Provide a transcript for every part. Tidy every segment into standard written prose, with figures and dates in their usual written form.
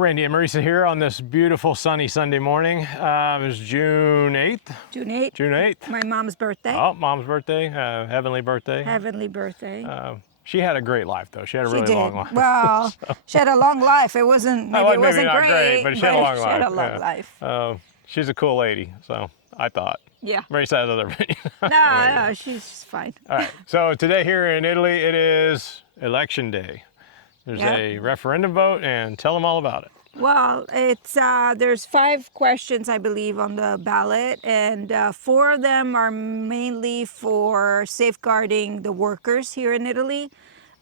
Randy and Marisa here on this beautiful sunny Sunday morning. It was June 8th. June 8th. June 8th. My mom's birthday. Oh, mom's birthday, heavenly birthday. Heavenly birthday. She had a great life though. She had a really long life. Well, she had a long life. It wasn't, maybe it wasn't not great, but she had a long life. She had a long life. She's a cool lady, so I thought. Yeah. Marisa has other opinion. No, she's fine. All right, so today here in Italy, it is election day. There's a referendum vote, and tell them all about it. Well, it's there's 5 questions, I believe, on the ballot, and 4 of them are mainly for safeguarding the workers here in Italy.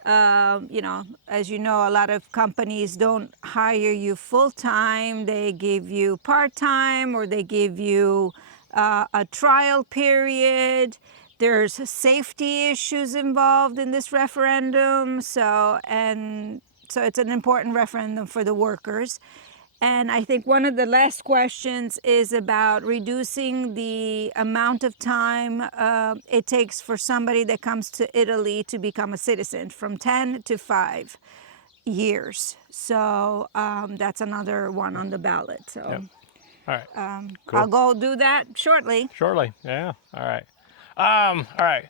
You know, as you know, a lot of companies don't hire you full-time. They give you part-time, or they give you a trial period. There's safety issues involved in this referendum, so it's an important referendum for the workers. And I think one of the last questions is about reducing the amount of time it takes for somebody that comes to Italy to become a citizen, from 10 to 5 years. So that's another one on the ballot. So, Yep. All right. Cool. I'll go do that shortly. Shortly, yeah. All right. All right.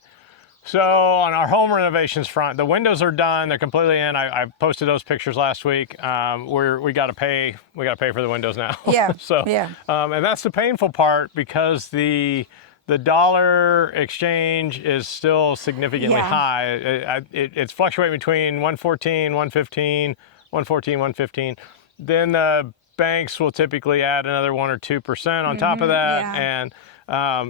So on our home renovations front, the windows are done. They're completely in. I posted those pictures last week. We got to pay. We got to pay for the windows now. Yeah. So yeah. And that's the painful part, because the dollar exchange is still significantly high. It's fluctuating between 114, 115, 114, 115. Then the banks will typically add another 1 or 2% on top of that, and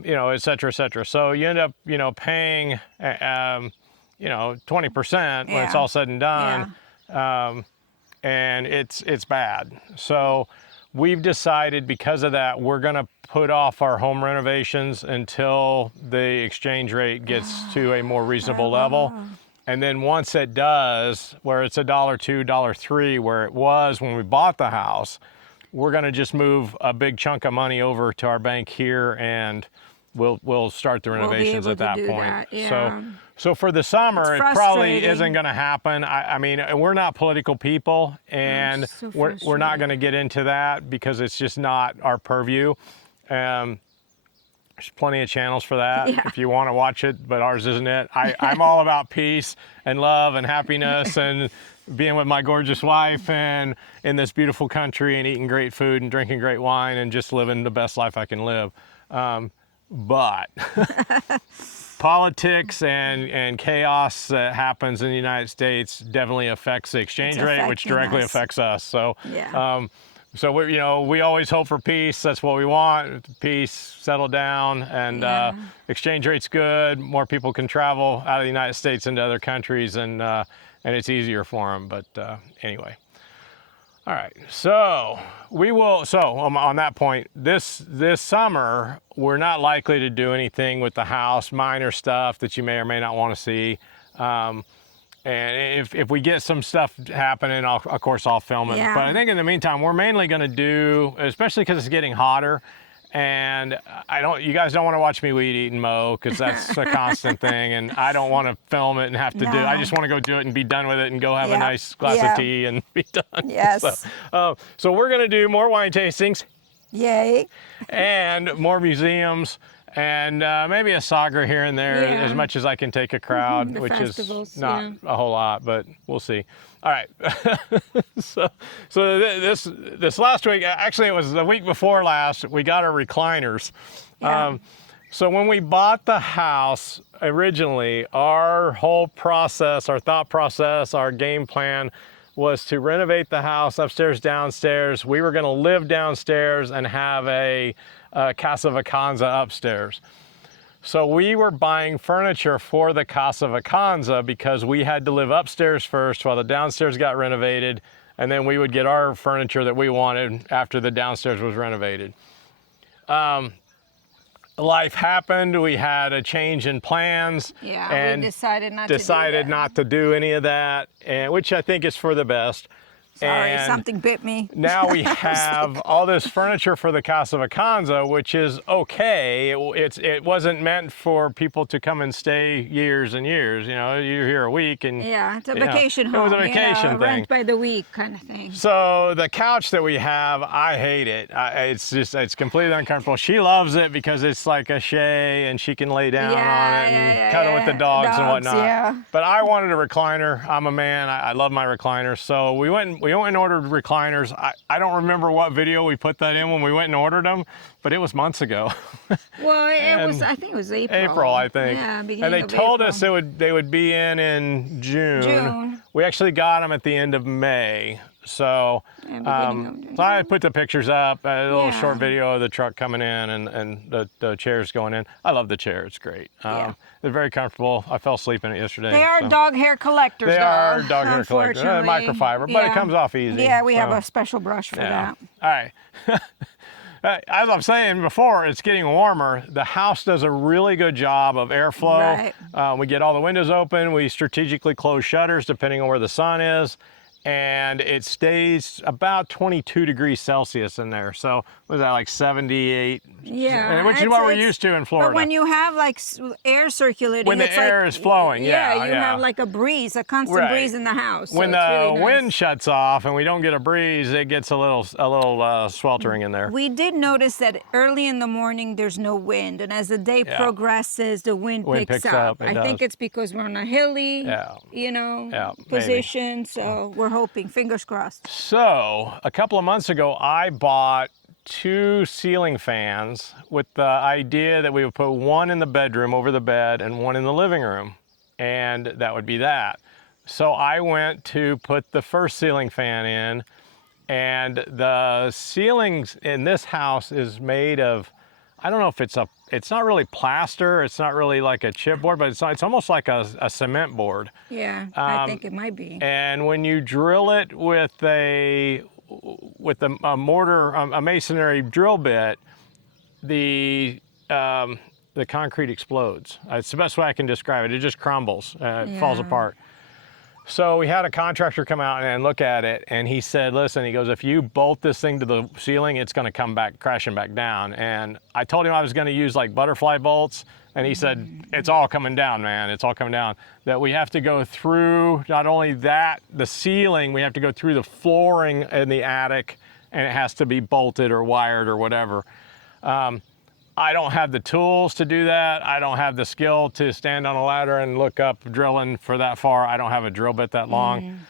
you know, et cetera, et cetera. So you end up, you know, paying, you know, 20% when it's all said and done, and it's bad. So we've decided, because of that, we're going to put off our home renovations until the exchange rate gets to a more reasonable level. And then once it does, where it's $1.02, $1.03, where it was when we bought the house, we're going to just move a big chunk of money over to our bank here, and we'll start the renovations at that point. So for the summer, it probably isn't going to happen. I mean, we're not political people, and we're not going to get into that because it's just not our purview. There's plenty of channels for that if you want to watch it, but ours isn't it. I'm all about peace and love and happiness and being with my gorgeous wife and in this beautiful country and eating great food and drinking great wine and just living the best life I can live. But politics and chaos that happens in the United States definitely affects the exchange rate, which directly affects us. So, so we, you know, we always hope for peace. That's what we want. Peace, settle down, and exchange rate's good. More people can travel out of the United States into other countries, and it's easier for them. But anyway, all right. So we will. So on that point, this summer we're not likely to do anything with the house. Minor stuff that you may or may not want to see. And if we get some stuff happening, of course I'll film it. But I think in the meantime, we're mainly going to do, especially because it's getting hotter, and you guys don't want to watch me weed eat and mow, because that's a constant thing, and I don't want to film it and have to do it. I just want to go do it and be done with it and go have a nice glass of tea and be done. Yes. So we're going to do more wine tastings. Yay. And more museums. And maybe a saga here and there, as much as I can take a crowd, which is not a whole lot, but we'll see. All right. so this last week, actually it was the week before last, we got our recliners. So when we bought the house originally, our whole process, our thought process, our game plan was to renovate the house upstairs, downstairs. We were going to live downstairs and have a Casa Vacanza upstairs. So we were buying furniture for the Casa Vacanza because we had to live upstairs first while the downstairs got renovated, and then we would get our furniture that we wanted after the downstairs was renovated. Life happened. We had a change in plans. And we decided not to do any of that, and which I think is for the best. Sorry, And something bit me. now we have all this furniture for the Casa Vacanza, which is okay. It wasn't meant for people to come and stay years and years. You know, you're here a week and Yeah, it's a you know, vacation home. It was a vacation thing. Rent by the week kind of thing. So the couch that we have, I hate it. It's completely uncomfortable. She loves it because it's like a shay and she can lay down on it and cuddle with the dogs and whatnot. Yeah. But I wanted a recliner. I'm a man. I love my recliners. So we went and ordered recliners. I don't remember what video we put that in when we went and ordered them, but it was months ago. Well, it was. I think it was April. April, I think. Yeah, beginning and they of told April. us they would be in June. We actually got them at the end of May. So, so I put the pictures up, a little short video of the truck coming in and the chairs going in. I love the chair. It's great. They're very comfortable. I fell asleep in it yesterday. They are dog hair collectors, They though, are dog hair collectors. Microfiber, but it comes off easy. Yeah, we have a special brush for that. All right. As I'm saying before, it's getting warmer. The house does a really good job of airflow. Right. We get all the windows open. We strategically close shutters depending on where the sun is. And it stays about 22 degrees Celsius in there. So was that like 78? Yeah. Which is what we're used to in Florida. But when you have like air circulating, when the it's air like, is flowing, you have like a breeze, a constant breeze in the house. When so the really nice. wind shuts off and we don't get a breeze, it gets a little sweltering in there. We did notice that early in the morning there's no wind, and as the day progresses, the wind picks up. I think it's because we're on a hilly, position. So we're hoping, fingers crossed. So a couple of months ago, I bought 2 ceiling fans with the idea that we would put one in the bedroom over the bed and one in the living room, and that would be that. So I went to put the first ceiling fan in, and the ceilings in this house is made of, I don't know if it's not really plaster, it's not really like a chipboard, but it's almost like a cement board. Yeah, I think it might be. And when you drill it with a mortar, a masonry drill bit, the concrete explodes. It's the best way I can describe it. It just crumbles, it falls apart. So we had a contractor come out and look at it, and he said, listen, he goes, if you bolt this thing to the ceiling, it's gonna come back crashing back down. And I told him I was gonna use like butterfly bolts, and he said, it's all coming down, man, it's all coming down. That we have to go through, not only that, the ceiling, we have to go through the flooring in the attic, and it has to be bolted or wired or whatever. I don't have the tools to do that. I don't have the skill to stand on a ladder and look up drilling for that far. I don't have a drill bit that long.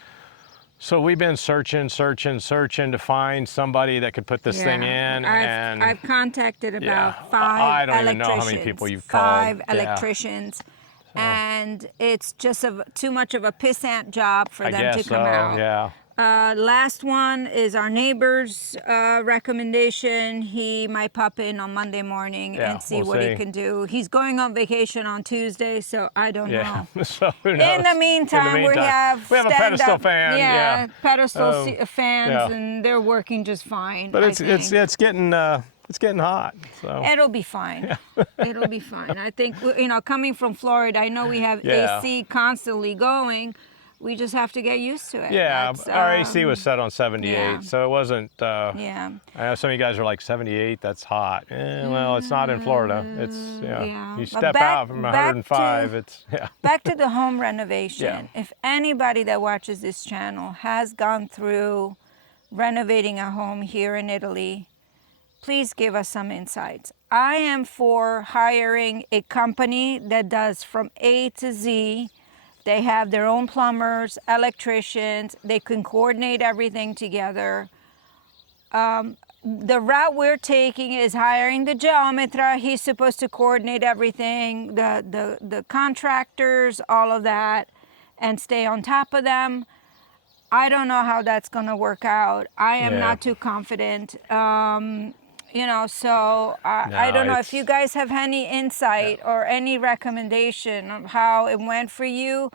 So we've been searching to find somebody that could put this thing in. I've contacted about 5 I don't electricians. even know how many people you've called. 5 electricians. And it's just too much of a pissant job for them to come out. Yeah. Last one is our neighbor's recommendation. He might pop in on Monday morning and see what he can do. He's going on vacation on Tuesday, so I don't know. So who knows? In the meantime, we have a pedestal fan. Pedestal fans, and they're working just fine. But it's getting hot. So it'll be fine. It'll be fine. I think coming from Florida, I know we have AC constantly going. We just have to get used to it. Yeah, our AC was set on 78, so it wasn't. I know some of you guys are like 78. That's hot. Well, it's not in Florida. It's you step out from 105. Back to the home renovation. If anybody that watches this channel has gone through renovating a home here in Italy, please give us some insights. I am for hiring a company that does from A to Z. They have their own plumbers, electricians. They can coordinate everything together. The route we're taking is hiring the geometra. He's supposed to coordinate everything, the contractors, all of that, and stay on top of them. I don't know how that's going to work out. I am not too confident. So I don't know if you guys have any insight or any recommendation of how it went for you.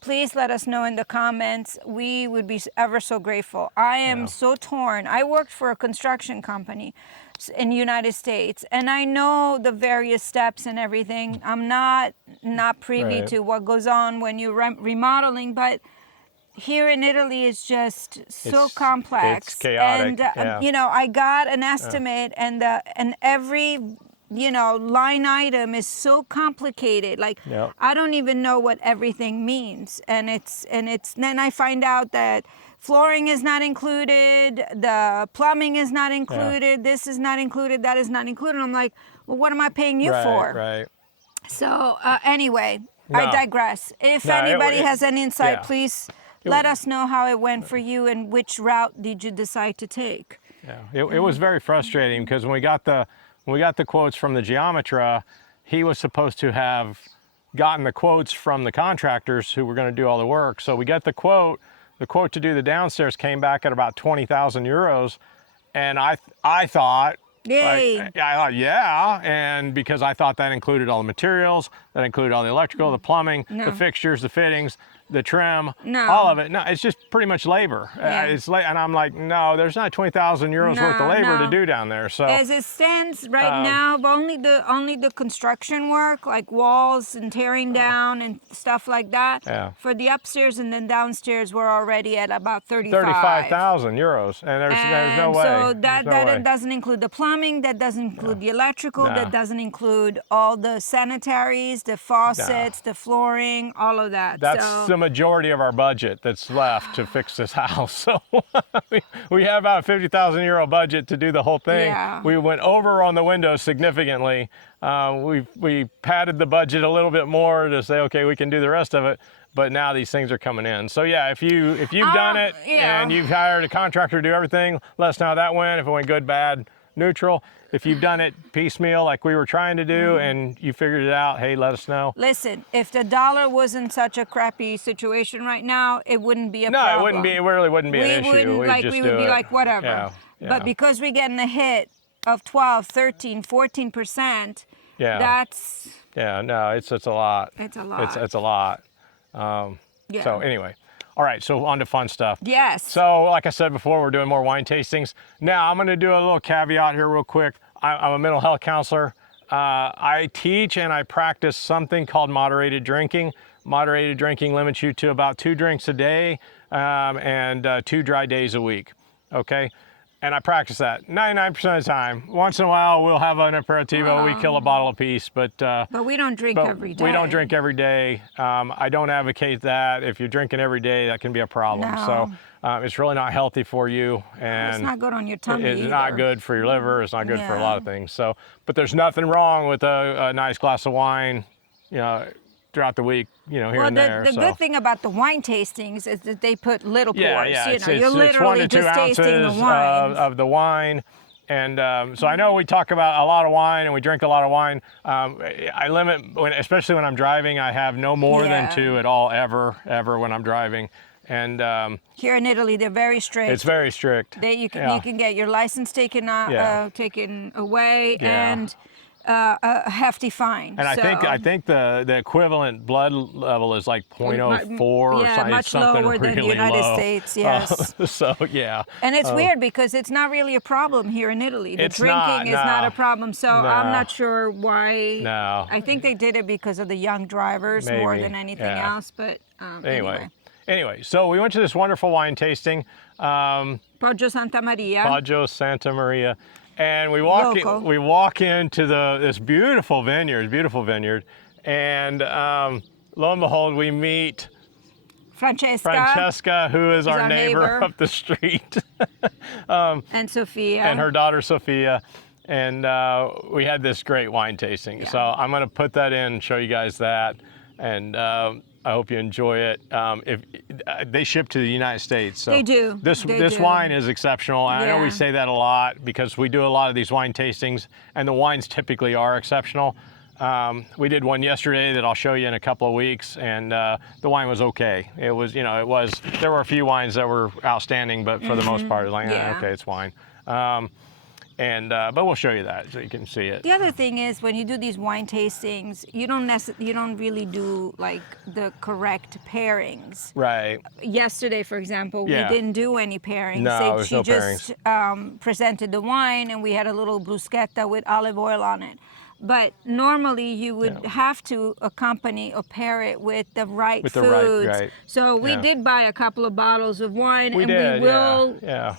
Please let us know in the comments. We would be ever so grateful. I am so torn. I worked for a construction company in the United States, and I know the various steps and everything. I'm not privy to what goes on when you're remodeling, but here in Italy is just so complex. It's chaotic. And you know, I got an estimate, and every line item is so complicated. Like Yep. I don't even know what everything means, and it's then I find out that flooring is not included, the plumbing is not included, this is not included, that is not included. I'm like, well, what am I paying you for? Right. So anyway, No. I digress. If No, anybody has any insight, yeah. please let us know how it went for you and which route did you decide to take. Yeah, it was very frustrating because when we got the quotes from the geometra, he was supposed to have gotten the quotes from the contractors who were going to do all the work. So we got the quote. The quote to do the downstairs came back at about 20,000 euros, and I thought. Yay! I thought, yeah, and because I thought that included all the materials, that included all the electrical, the plumbing, the fixtures, the fittings, the trim, all of it. No, it's just pretty much labor. And I'm like, no, there's not 20,000 euros worth of labor to do down there. So as it stands right now, only the construction work, like walls and tearing down and stuff like that. Yeah. For the upstairs and then downstairs, we're already at about 35,000 euros, and there's no way. So that way. doesn't include the plumbing, that doesn't include the electrical, that doesn't include all the sanitaries, the faucets, the flooring, all of that. That's the majority of our budget that's left to fix this house. So we have about a 50,000 euro budget to do the whole thing. Yeah. We went over on the windows significantly. We padded the budget a little bit more to say, okay, we can do the rest of it. But now these things are coming in. So yeah, if you've done it and you've hired a contractor to do everything, let us know how that went. If it went good, bad, neutral. If you've done it piecemeal like we were trying to do and you figured it out, hey, let us know. Listen, if the dollar wasn't such a crappy situation right now, it wouldn't be a problem. No, it wouldn't be. It really wouldn't be an issue. We would be like, whatever. Yeah. But because we're getting a hit of 12, 13, 14%, that's... Yeah, no, it's a lot. It's a lot. It's a lot. So anyway. All right, so on to fun stuff. Yes. So like I said before, we're doing more wine tastings. Now I'm gonna do a little caveat here real quick. I'm a mental health counselor. I teach and I practice something called moderated drinking. Moderated drinking limits you to about 2 drinks a day and 2 dry days a week, okay? And I practice that 99% of the time. Once in a while, we'll have an aperitivo. We kill a bottle apiece, but we don't drink every day. We don't drink every day. I don't advocate that. If you're drinking every day, that can be a problem. No. So it's really not healthy for you, and it's not good on your tummy. It's either. not good for your liver. It's not good for a lot of things. So, but there's nothing wrong with a nice glass of wine, throughout the week, here and there. The good thing about the wine tastings is that they put little pours. It's You're 1 literally to 2 just tasting the ounces wine. of the wine. And so I know we talk about a lot of wine and we drink a lot of wine. I limit, especially when I'm driving, I have no more than 2 at all, ever when I'm driving. And here in Italy, they're very strict. It's very strict. You can get your license taken away and a hefty fine. And I think the equivalent blood level is like 0.04 or something. Much lower really than the United low. States, yes. So yeah. And it's weird because it's not really a problem here in Italy. The drinking is not a problem, so I'm not sure why. No. I think they did it because of the young drivers more than anything else, but Anyway, so we went to this wonderful wine tasting. Poggio Santa Maria. Poggio Santa Maria. And we walk into this beautiful vineyard, and lo and behold, we meet Francesca, who is our neighbor up the street, and Sophia, and her daughter Sophia, and we had this great wine tasting. So I'm going to put that in and show you guys that, and I hope you enjoy it. If they ship to the United States, so they do. This wine is exceptional. I know we say that a lot because we do a lot of these wine tastings, and the wines typically are exceptional. We did one yesterday that I'll show you in a couple of weeks, and the wine was okay. It was, there were a few wines that were outstanding, but for the most part, it was like, okay, it's wine. But we'll show you that so you can see it. The other thing is when you do these wine tastings, you don't really do like the correct pairings. Right. Yesterday, for example, we didn't do any pairings. No, she just presented the wine, and we had a little bruschetta with olive oil on it. But normally you would have to accompany or pair it with the right foods. Right. So we did buy a couple of bottles of wine, We and did, we will yeah.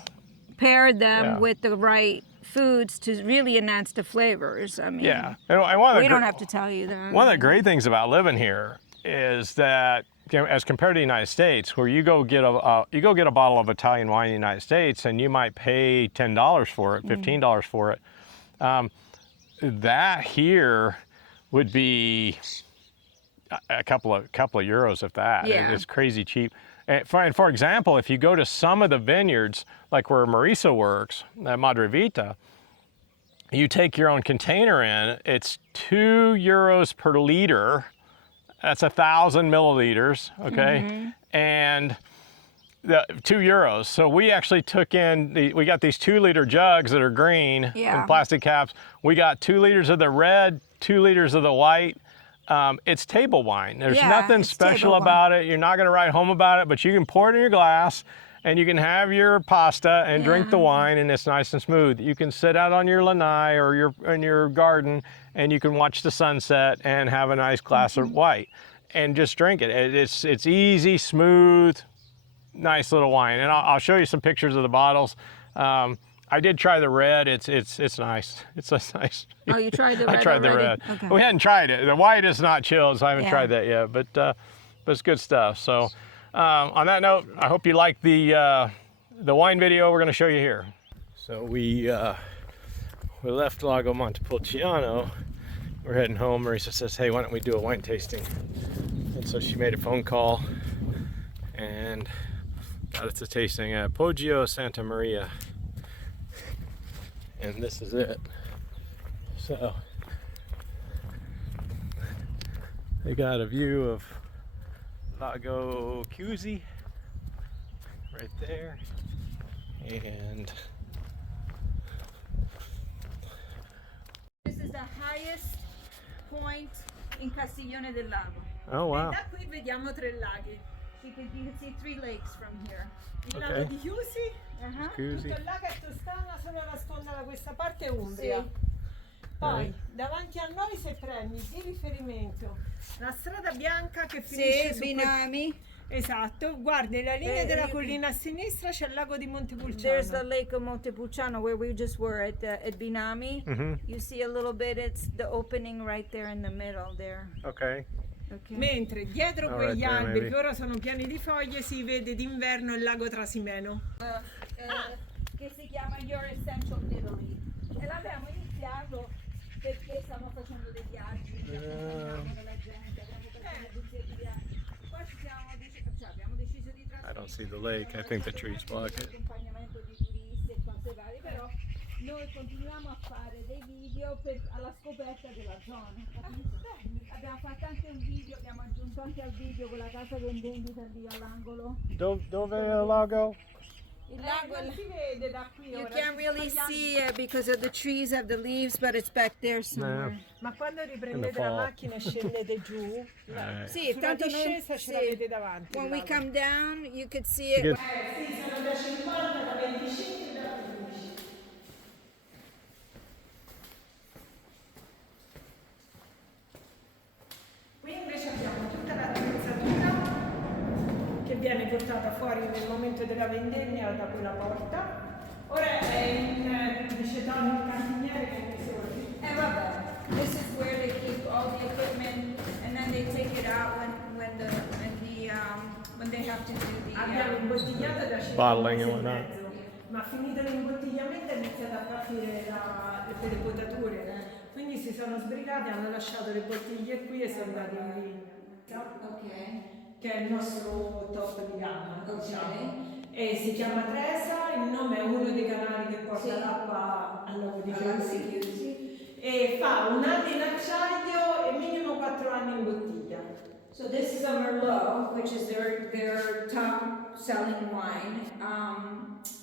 pair them with the right foods to really enhance the flavors. I mean, And one of we don't have to tell you that. One of the great things about living here is that, you know, as compared to the United States, where you go get a bottle of Italian wine in the United States, and you might pay $10 for it, $15 for it. That here would be a couple of euros, if that. Yeah. It's crazy cheap. And for example, if you go to some of the vineyards, like where Marisa works at Madre Vita, you take your own container in, it's 2 euros per liter. That's 1,000 milliliters, okay? And the 2 euros. So we actually took in, we got these 2-liter jugs that are green in plastic caps. We got 2 liters of the red, 2 liters of the white. It's table wine. There's nothing special about it. You're not gonna write home about it, but you can pour it in your glass and you can have your pasta and drink the wine, and it's nice and smooth. You can sit out on your lanai or in your garden, and you can watch the sunset and have a nice glass of white and just drink it. It's easy, smooth, nice little wine. And I'll show you some pictures of the bottles. I did try the red. It's nice. It's nice. Oh, you tried the red? I tried the red. Okay. We hadn't tried it. The white is not chilled, so I haven't tried that yet. But it's good stuff. So on that note, I hope you like the wine video we're going to show you here. So we left Lago Montepulciano. We're heading home. Marisa says, "Hey, why don't we do a wine tasting?" And so she made a phone call and got us a tasting at Poggio Santa Maria. And this is it. So they got a view of Lago Chiusi right there, and this is the highest point in Castiglione del Lago. oh wow. Da qui vediamo 3 laghi. You can see 3 lakes from here. Il lago di Chiusi, Chiusi. tutto il lago è Toscana, solo la sponda da questa parte è Umbria. Sì. Poi davanti a noi, se prendi di riferimento la strada bianca che finisce su Binami. Esatto, guardi la linea della collina a sinistra, c'è il lago di Montepulciano. There's the lake of Montepulciano where we just were at Binami. You see a little bit, it's the opening right there in the middle there. Okay. Okay. Mentre dietro quegli there, alberi maybe. che ora sono pieni di foglie si vede d'inverno il lago Trasimeno. Che si chiama Your Essential Italy. E l'abbiamo iniziato perché stiamo facendo dei viaggi, accompagniamo della gente, abbiamo fatto un'agenzia di viaggi. Poi abbiamo deciso di I don't see the lake. I think the trees block it. accompagnamento di turisti e cose varie, però noi continuiamo a fare dei video alla scoperta della zona. Abbiamo fatto anche un video, abbiamo aggiunto anche al video quella casa vendita lì all'angolo. Dove è il lago? Il lago Non si vede da qui you ora. can't really see it because of the trees have the leaves, but it's back there somewhere. Ma quando riprendete la fall. macchina e scendete giù, Sì, sulla tanto discesa ce l'avete davanti. when il we lago. come down, you could see it. Good. Sì, sono da 50, da 25 e da 15. Qui invece abbiamo tutta l'attrezzatura che viene portata fuori nel momento della vendemmia da quella porta. Ora è in dice Tony, il cantiniere che è messo qui. Vabbè, this is where they keep all the equipment, and then they take it out when they have to do the. Abbiamo imbottigliato da 5 Bottling mesi and e whatnot. mezzo, ma finito l'imbottigliamento è iniziato a partire per le potature. Quindi si sono sbrigati, hanno lasciato le bottiglie qui e sono andati in vigna. Okay. Che è il nostro top di gamma, Ok. diciamo. E si chiama Tresa, il nome è uno dei canali che porta Sì. l'acqua al lago di Allora, Chiusi. si chiusi. E fa 1 anno in acciaio e minimo 4 anni in bottiglia. So this is a Merlot, which is their top selling wine.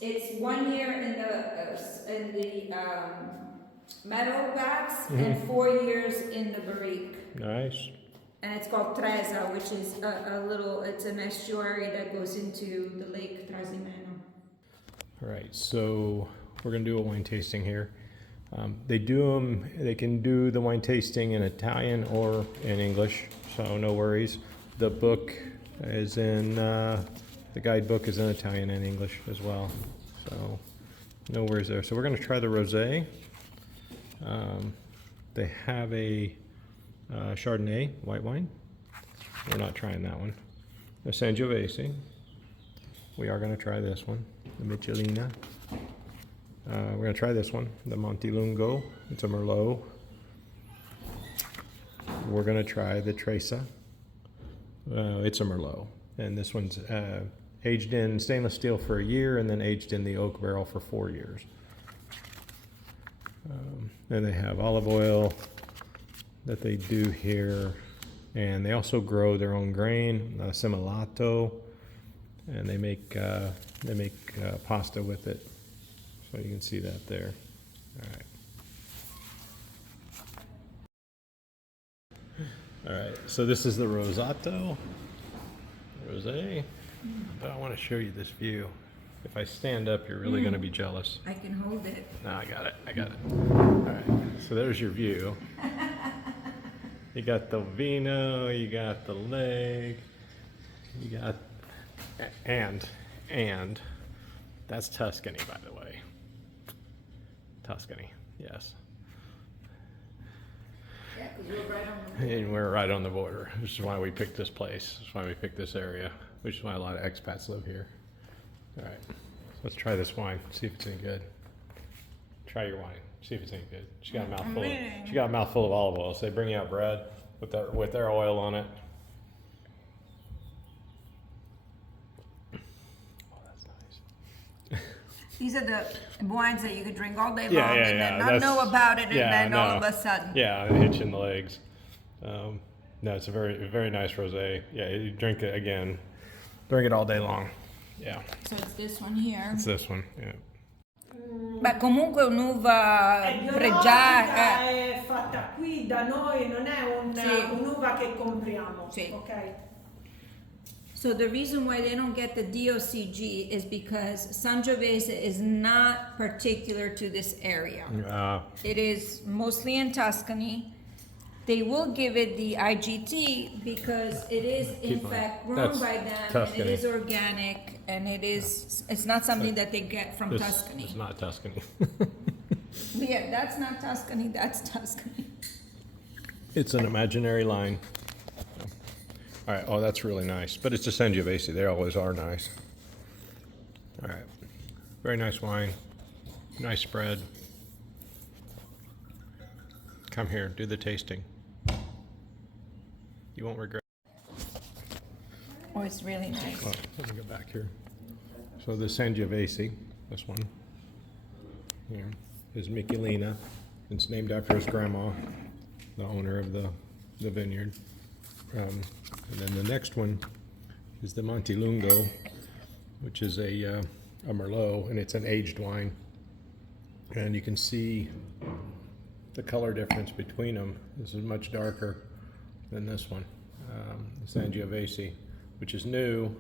It's 1 year in the metal vats and 4 years in the barrique. Nice. And it's called Tresa, which is it's an estuary that goes into the lake Trasimeno. All right, so we're gonna do a wine tasting here. They do them. They can do the wine tasting in Italian or in English, so no worries. The book is in the guidebook is in Italian and English as well, so no worries there. So we're going to try the rosé. They have a Chardonnay white wine. We're not trying that one. The Sangiovese. We are going to try this one, the Michelina. We're going to try this one, the Montelungo. It's a Merlot. We're going to try the Tresa. It's a Merlot. And this one's aged in stainless steel for a year and then aged in the oak barrel for 4 years. Then they have olive oil that they do here. And they also grow their own grain, Semolato. And they make pasta with it. So you can see that there. All right, so this is the Rosato, Rosé. But I want to show you this view. If I stand up, you're really going to be jealous. I can hold it. No, I got it. All right, so there's your view. You got the vino, you got the leg, you got, and that's Tuscany, by the way. Tuscany, yes. Yeah, because we're right on the And we're right on the border, which is why we picked this place. That's why we picked this area, which is why a lot of expats live here. All right, so let's try this wine, see if it's any good. Try your wine, see if it's any good. She got a mouthful. She got a mouthful of olive oil. So they bring you out bread with their oil on it. Oh, that's nice. These are the wines that you could drink all day long Yeah, and then not know about it, and then all of a sudden. Yeah, an itch in the legs. No, it's a very nice rosé. Yeah, you drink it again. Drink it all day long. Yeah, So it's this one here. it's this one. Yeah. Beh, comunque un'uva È biologica, pregiata. è fatta qui da noi, non è Sì. un'uva che compriamo, Sì. ok? So the reason why they don't get the DOCG is because Sangiovese is not particular to this area. It is mostly in Tuscany. They will give it the IGT because it is in Keep on. fact grown That's by them. Tuscany. And it is organic, and it's not something that they get from This Tuscany. is not Tuscany. Yeah, that's not Tuscany, that's Tuscany. It's an imaginary line. All right. Oh, that's really nice. But it's a Sangiovese. They always are nice. All right. Very nice wine. Nice spread. Come here. Do the tasting. You won't regret. Oh, it's really nice. Oh, let me go back here. So the Sangiovese, this one here, is Michelina. It's named after his grandma, the owner of the vineyard. And then the next one is the Montelungo, which is a Merlot, and it's an aged wine. And you can see the color difference between them. This is much darker than this one, the Sangiovese, which is new,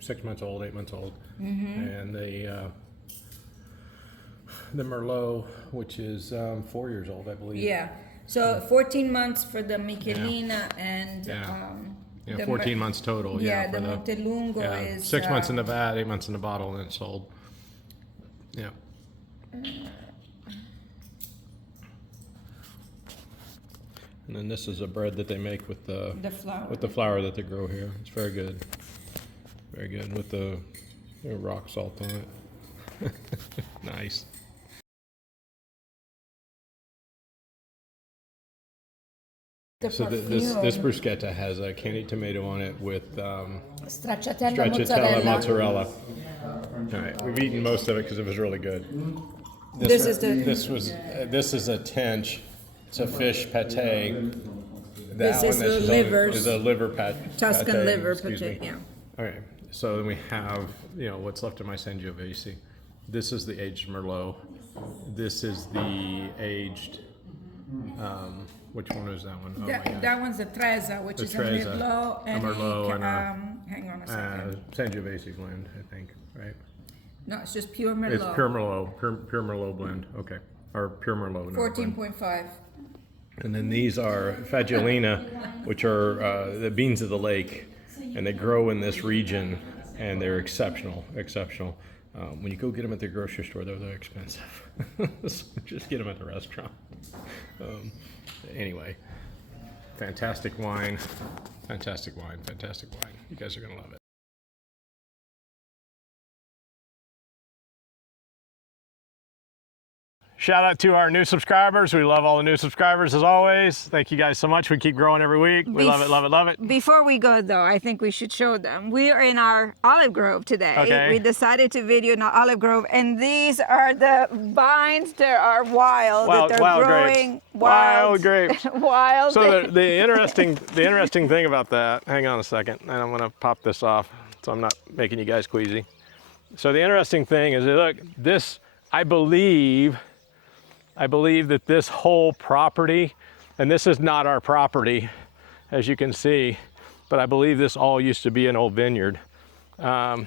6 months old, 8 months old, and the Merlot, which is 4 years old, I believe. Yeah. So 14 months for the Michelina and Yeah. Yeah, the 14 months total. Yeah, Yeah, the for Montelungo yeah, is 6 months in the vat, 8 months in the bottle, and it's sold. Yeah. And then this is a bread that they make with the flour. that they grow here. It's very good. Very good with the rock salt on it. Nice. So this bruschetta has a candied tomato on it with stracciatella mozzarella. All right, we've eaten most of it because it was really good. This is a tench. It's a fish pate. This is the livers. Is a liver pate. Tuscan liver excuse pate, me. yeah. All right. So then we have what's left of my Sangiovese. This is the aged Merlot. This is the aged. Which one is that one? Oh my gosh. That one's the Tresa, which The is Tresa, a Merlot and a Merlot and hang on a second. Sangiovese blend, I think, right? No, it's just pure Merlot. It's pure Merlot, pure Merlot blend. Okay. are pure Merlot. 14.5. And then these are Fagellina, which are the beans of the lake, and they grow in this region, and they're exceptional. When you go get them at the grocery store, though, they're expensive. So just get them at the restaurant. Anyway, fantastic wine. You guys are gonna love it. Shout out to our new subscribers. We love all the new subscribers as always. Thank you guys so much. We keep growing every week. We love it. Before we go though, I think we should show them. We are in our olive grove today. Okay. We decided to video in our olive grove, and these are the vines that are wild. They're growing grapes. Wild grapes. Wild. So the interesting thing about that, hang on a second, and I'm gonna pop this off so I'm not making you guys queasy. So the interesting thing is, look, this, I believe that this whole property, and this is not our property, as you can see, but I believe this all used to be an old vineyard. And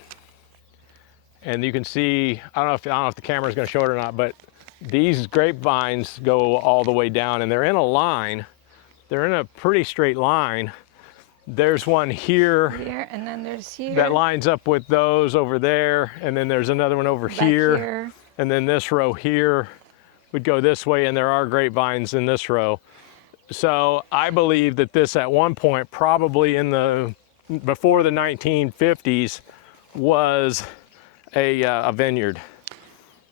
you can see, I don't know if the camera's gonna show it or not, but these grapevines go all the way down, and they're in a line. They're in a pretty straight line. There's one here, and then there's here. that lines up with those over there, and then there's another one over here, and then this row here would go this way, and there are grapevines in this row. So I believe that this at one point, probably before the 1950s, was a vineyard.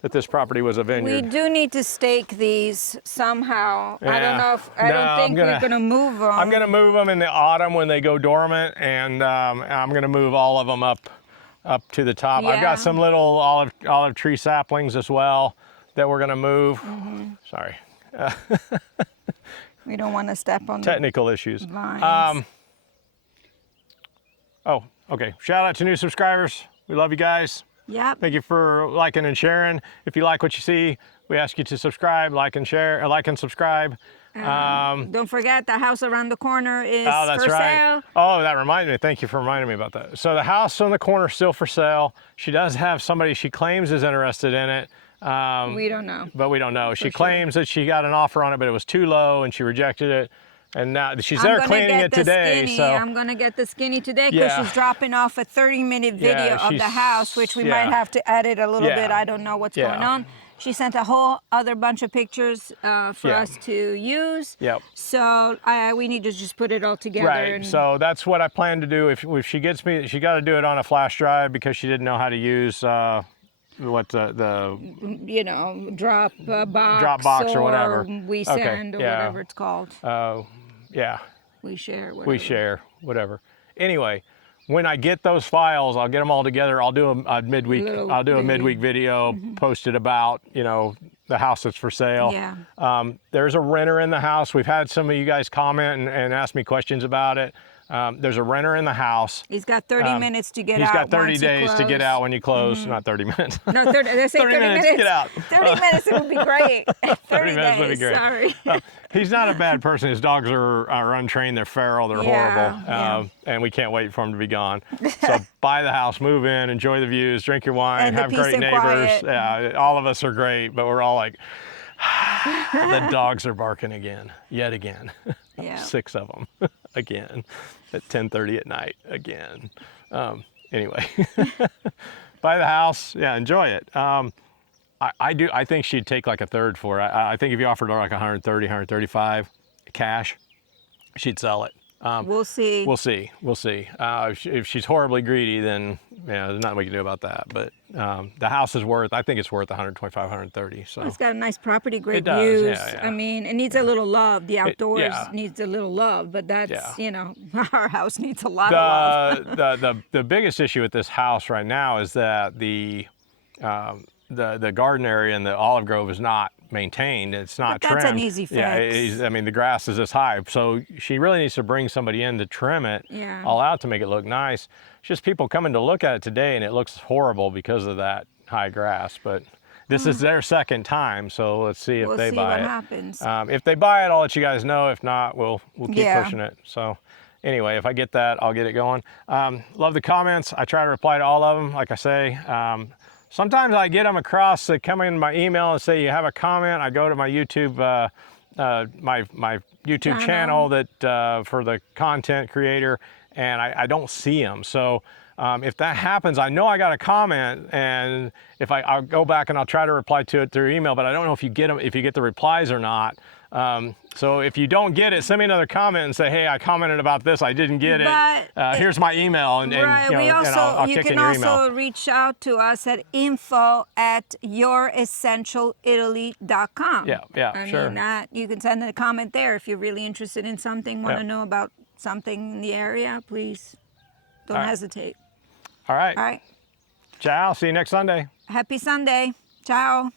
That this property was a vineyard. We do need to stake these somehow. Yeah. I don't think we're gonna move them. I'm gonna move them in the autumn when they go dormant, and I'm gonna move all of them up to the top. I've got some little olive tree saplings as well that we're gonna move. Sorry. We don't want to step on technical issues. Vines. Oh, okay. Shout out to new subscribers. We love you guys. Yep. Thank you for liking and sharing. If you like what you see, we ask you to subscribe, like and share, like and subscribe. Don't forget the house around the corner is for sale. Oh, that reminds me. Thank you for reminding me about that. So the house on the corner is still for sale. She does have somebody she claims is interested in it. We don't know. But we don't know. She claims that she got an offer on it, but it was too low and she rejected it. And now she's there cleaning it today. So I'm gonna get the skinny today because she's dropping off a 30-minute video of the house, which we might have to edit a little bit. I don't know what's going on. She sent a whole other bunch of pictures for us to use. Yep. So we need to just put it all together. Right. So that's what I plan to do. If she gets me, she got to do it on a flash drive because she didn't know how to use the Dropbox or whatever. We send or whatever it's called. Yeah. We share. Whatever. Anyway, when I get those files, I'll get them all together. I'll do a midweek. I'll do a midweek video posted about the house that's for sale. Yeah. There's a renter in the house. We've had some of you guys comment and ask me questions about it. There's a renter in the house. He's got 30 minutes to get out. He's got 30 days to get out when you close. Not 30 minutes. No, 30 minutes. 30 minutes. Get out. 30 minutes, it would be great. 30 minutes would be days, great. Sorry. He's not a bad person. His dogs are untrained. They're feral. They're horrible. And we can't wait for him to be gone. So buy the house, move in, enjoy the views, drink your wine, and have great neighbors. Yeah, all of us are great, but we're all like, the dogs are barking again, yet again. Yeah. 6 of them again at 10:30 at night again. Anyway, buy the house. Yeah, enjoy it. I think she'd take like a third for it. I think if you offered her like 130, 135 cash, she'd sell it. We'll see. We'll see. If she's horribly greedy, then there's nothing we can do about that. But the house is I think it's worth 125, 130. So it's got a nice property, great views. Yeah. I mean, it needs a little love. The outdoors needs a little love, but that's our house needs a lot of love. The biggest issue with this house right now is that the garden area in the olive grove is not maintained. It's not trimmed. That's an easy fix. Yeah, I mean the grass is this high, so she really needs to bring somebody in to trim it all out to make it look nice. It's just people coming to look at it today, and it looks horrible because of that high grass. But this is their second time, so let's see if they buy it. What happens. If they buy it, I'll let you guys know. If not, we'll keep pushing it. So. Anyway, if I get that, I'll get it going. Love the comments. I try to reply to all of them, like I say. Sometimes I get them across. They come in my email and say you have a comment. I go to my YouTube, my YouTube channel that for the content creator, and I don't see them. So if that happens, I know I got a comment, and if I'll go back and I'll try to reply to it through email, but I don't know if you get them, if you get the replies or not. So if you don't get it, send me another comment and say, hey, I commented about this, I didn't get it. Here's my email, and, right. you know, We also, and I'll you kick can in your also email. reach out to us at info@youressentialitaly.com. Yeah, I sure. mean, you can send a comment there if you're really interested in something, want to Yep. know about something in the area, please don't All right. hesitate. All right. All right. Ciao. See you next Sunday. Happy Sunday. Ciao.